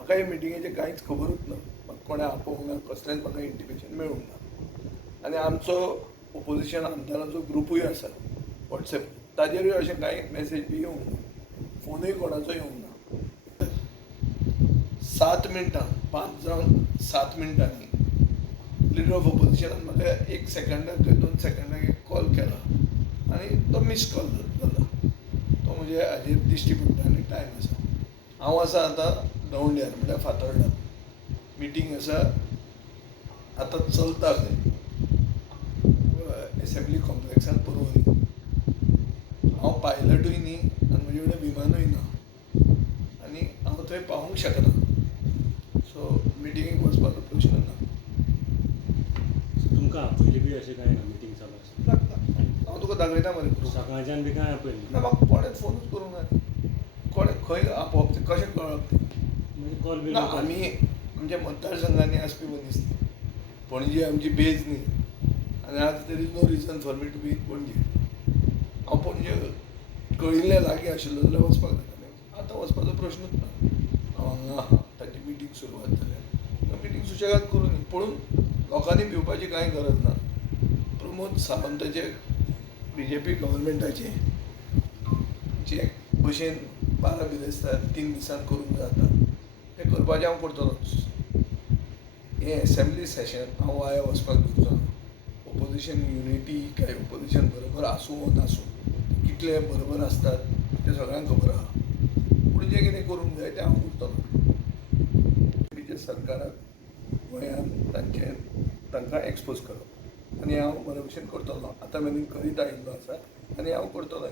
म्हाका हे मिटिंगेचें कांयच खबरूच ना, म्हाका कोणें आपोवंक ना, कसलेंच म्हाका इंटिमेशन मेळूंक ना. आनी आमचो ओपोजिशन आमदारांचो ग्रुपूय आसा वॉट्सॅप, ताजेरूय अशें कांय मॅसेज बी येवंक ना, फोनूय कोणाचो येवंक ना. 7 मिनटां 5 जावन 7 मिनटांनी लिडर ऑफ ओपोजिशनान म्हाका 1 सेकंडाक 2 सेकंडाक एक कॉल केला आनी तो मिस कॉल जाला. तो म्हणजे हाजेर दिश्टी पडटा आनी टायम आसा. हांव आसा आतां दवंड्यार म्हणल्यार फातोर्डा. मिटींग आसा आतां चलता खंय एसेंब्ली कॉम्प्लेक्सान पर्वरी. हांव पायलटूय न्ही आनी म्हजे कडेन विमानूय ना आनी हांव थंय पावूंक शकना. सो मिटिंगेक वचपाचो प्रश्न ना. तुमकां आपयली बी अशें कांय ना मिटींग चालू आसता? हांव तुका दाखयता मरे प्रूफ. सकाळच्यान बी कांय आपयली ना म्हाका कोणेंच फोनूच करूंक ना. कोणें खंय आपोवप तें कशें कळप तें? म्हणजे कॉल बी ना आमी आमच्या मतदारसंघांनी आसपी मनीस न्ही. पणजी आमची बेज न्ही आनी आज there is no reason for me to be in Panaji. हांव पणजे कळिल्लें लागीं आशिल्लो जाल्यार वचपाक जातालें. आतां वचपाचो प्रश्नूच ना. हांव हांगा आहा, ताची मिटींग सुरवात जाल्या मिटींग सुशेगाद करूं न्ही. पूण लोकांनी भिवपाची कांय गरज ना. प्रमोद सावंताचे BJP गव्हर्मेंटाचे जे भशेन 12 बिरेस्तार 3 दिसान करूंक जाता तें करपाचें हांव करतलोच. हें एसेंब्ली सेशन हांव वाया वचपाक दिवचो ना. ओपोजिशन युनिटी काय ओपोजिशन बरोबर आसूं वो नासूं, कितले बरोबर आसतात तें सगळ्यांक खबर आहा. पूण जें कितें करूंक जाय तें हांव करतलों. बीजेपीच्या सरकाराक गोंयांत तांकां एक्सपोज करप आनी हांव बरे भशेन करतलों. आतां मेरेन करीत आयिल्लो आसा आनी हांव करतलोय.